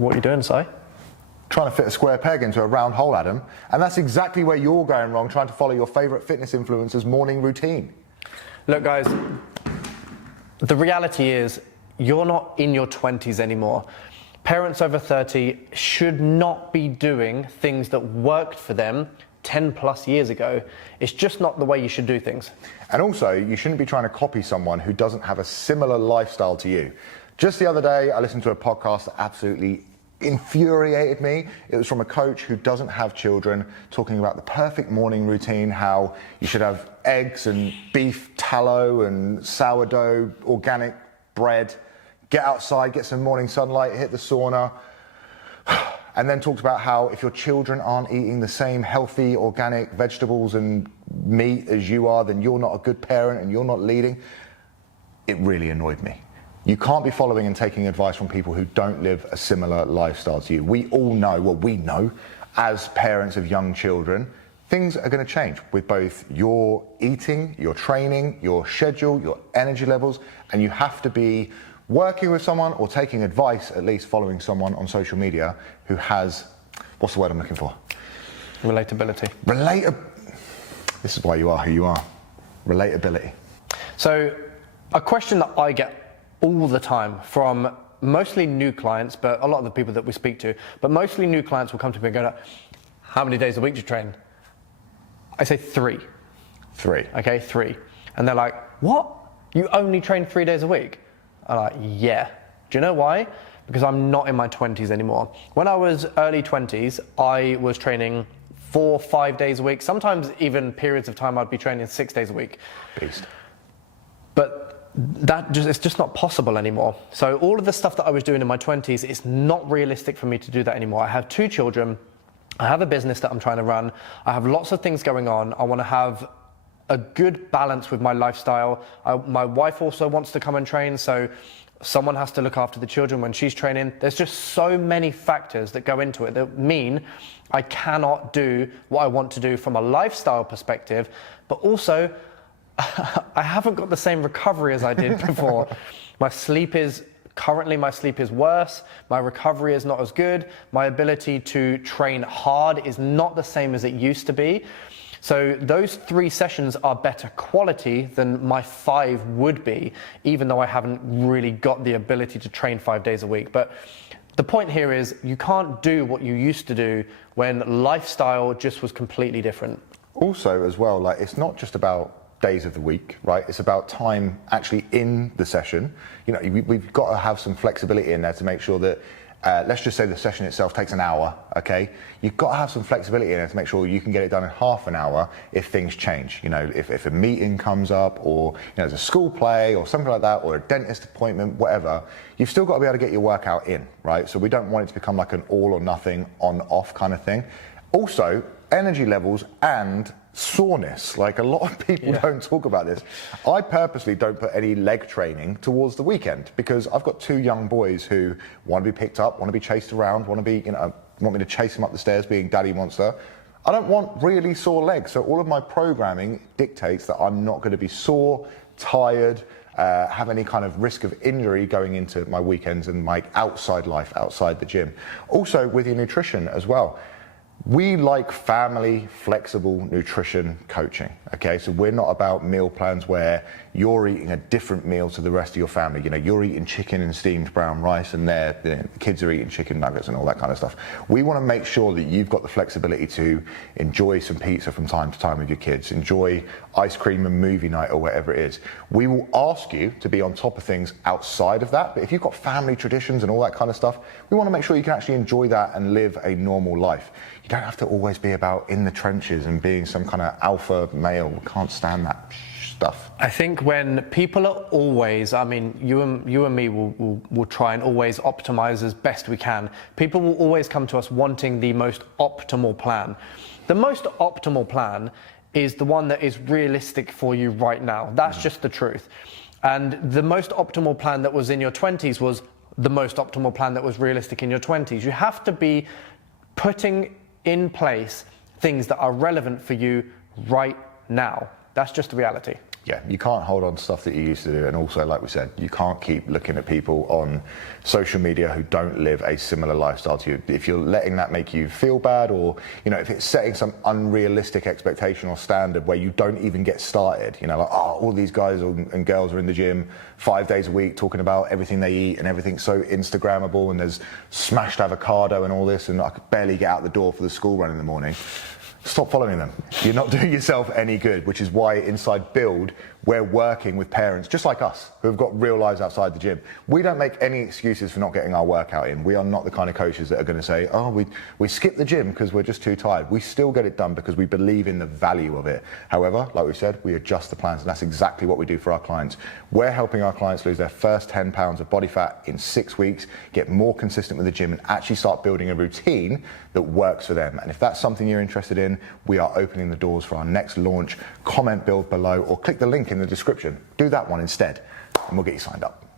What are you doing, Si? Trying to fit a square peg into a round hole, Adam. And that's exactly where you're going wrong, trying to follow your favourite fitness influencer's morning routine. Look, guys, the reality is you're not in your 20s anymore. Parents over 30 should not be doing things that worked for them 10 plus years ago. It's just not the way you should do things. And also, you shouldn't be trying to copy someone who doesn't have a similar lifestyle to you. Just the other day, I listened to a podcast that absolutely infuriated me. It was from a coach who doesn't have children, talking about the perfect morning routine, how you should have eggs and beef tallow and sourdough, organic bread, get outside, get some morning sunlight, hit the sauna, and then talked about how if your children aren't eating the same healthy, organic vegetables and meat as you are, then you're not a good parent and you're not leading. It really annoyed me. You can't be following and taking advice from people who don't live a similar lifestyle to you. We all know what we know as parents of young children. Things are going to change with both your eating, your training, your schedule, your energy levels, and you have to be working with someone or taking advice, at least following someone on social media who has, what's the word I'm looking for? Relatability. This is why you are who you are. Relatability. So a question that I get all the time from mostly new clients, but a lot of the people that we speak to, but mostly new clients will come to me and go, how many days a week do you train? I say 3. 3. Okay, 3. And they're like, what? You only train 3 days a week? I'm like, yeah. Do you know why? Because I'm not in my 20s anymore. When I was early 20s, I was training 4, 5 days a week. Sometimes even periods of time I'd be training 6 days a week. Beast. But it's just not possible anymore. So all of the stuff that I was doing in my 20s, it's not realistic for me to do that anymore. I have 2 children. I have a business that I'm trying to run. I have lots of things going on. I want to have a good balance with my lifestyle. My wife also wants to come and train, so someone has to look after the children when she's training. There's just so many factors that go into it that mean I cannot do what I want to do from a lifestyle perspective, but also I haven't got the same recovery as I did before. Currently my sleep is worse, my recovery is not as good, my ability to train hard is not the same as it used to be. So those 3 sessions are better quality than my 5 would be, even though I haven't really got the ability to train 5 days a week. But the point here is you can't do what you used to do when lifestyle just was completely different. Also as well, like, it's not just about days of the week, right? It's about time actually in the session. You know, we've got to have some flexibility in there to make sure that, let's just say the session itself takes an hour, okay? You've got to have some flexibility in there to make sure you can get it done in half an hour if things change. You know, if a meeting comes up, or, you know, there's a school play or something like that, or a dentist appointment, whatever, you've still got to be able to get your workout in, right? So we don't want it to become like an all or nothing, on off kind of thing. Also, energy levels and soreness. Like, a lot of people don't talk about this. I purposely don't put any leg training towards the weekend because I've got 2 young boys who want to be picked up, want to be chased around, want me to chase them up the stairs being daddy monster. I don't want really sore legs. So all of my programming dictates that I'm not going to be sore, tired, have any kind of risk of injury going into my weekends and my outside life, outside the gym. Also with your nutrition as well. We like family, flexible nutrition coaching, okay? So we're not about meal plans where you're eating a different meal to the rest of your family. You know, you're eating chicken and steamed brown rice and the kids are eating chicken nuggets and all that kind of stuff. We want to make sure that you've got the flexibility to enjoy some pizza from time to time with your kids, enjoy ice cream and movie night or whatever it is. We will ask you to be on top of things outside of that, but if you've got family traditions and all that kind of stuff, we want to make sure you can actually enjoy that and live a normal life. You don't have to always be about in the trenches and being some kind of alpha male. We can't stand that stuff. I think when people are always, I mean, you and me will try and always optimize as best we can. People will always come to us wanting the most optimal plan. The most optimal plan is the one that is realistic for you right now. That's just the truth. And the most optimal plan that was in your 20s was the most optimal plan that was realistic in your 20s. You have to be putting in place things that are relevant for you right now. That's just the reality. Yeah, you can't hold on to stuff that you used to do, and also, like we said, you can't keep looking at people on social media who don't live a similar lifestyle to you. If you're letting that make you feel bad, or if it's setting some unrealistic expectation or standard where you don't even get started, like, oh, all these guys and girls are in the gym 5 days a week talking about everything they eat and everything's so Instagrammable, and there's smashed avocado and all this, and I could barely get out the door for the school run in the morning. Stop following them. You're not doing yourself any good, which is why inside Build, we're working with parents just like us who have got real lives outside the gym. We don't make any excuses for not getting our workout in. We are not the kind of coaches that are going to say, oh, we skip the gym because we're just too tired. We still get it done because we believe in the value of it. However, like we said, we adjust the plans, and that's exactly what we do for our clients. We're helping our clients lose their first 10 pounds of body fat in 6 weeks, get more consistent with the gym, and actually start building a routine that works for them. And if that's something you're interested in, we are opening the doors for our next launch. Comment Build below or click the link in the description. Do that one instead, and we'll get you signed up.